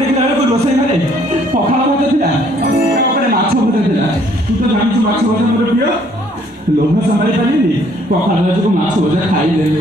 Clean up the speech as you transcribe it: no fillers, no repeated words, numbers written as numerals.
ଦେଖିଲା ବେଳକୁ ରୋଷେଇ ଘରେ ପଖାଳ ଭଜା ଥିଲା, ଉପରେ ମାଛ ଭଜା ଥିଲା। ତୁ ତ ଜାଣିଛୁ ମାଛ ଭଜା ମୋର ପ୍ରିୟ। ଲୋଭ ସମ୍ଭାଳି ପାରିଲିନି, ପଖାଳ ଭାଜକୁ ମାଛ ଭଜା ଖାଇଦେଲି।